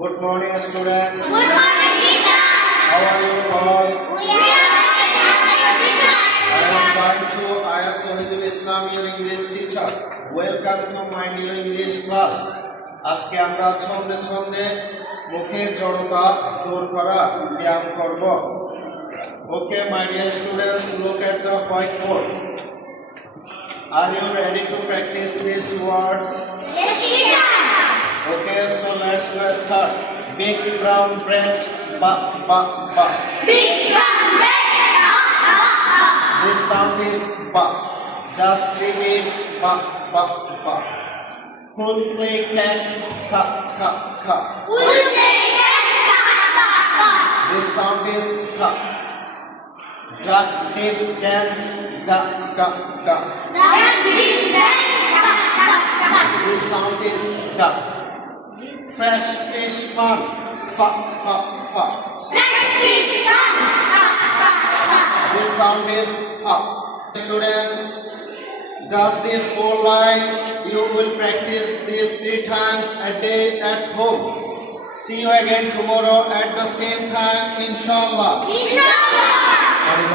Good morning, students. Good morning, teacher. How are you all? We are fine, teacher. I am fine too. I am Tawhidul Islam, your English teacher. Welcome to my new English class. আজকে আমরা ছন্দে ছন্দে মুখের জড়তা দূর করা ব্যায়াম করব। Okay, my dear students, look at the whiteboard. Are you ready to practice these words? Yes, teacher. Okay, so let's start. Big brown bread, ba ba ba. Big brown bread. This sound is ba. Just 3 beats, ba ba ba. Who'll play cats, ka ka ka. We'll play This sound is ka. Duck dip dance, ga ga ga. This sound is ga. Fresh fish fun, fa fa fa. This sound is fa. Students, just these 4 lines, you will practice these 3 times a day at home. See you again tomorrow at the same time, inshallah. Inshallah.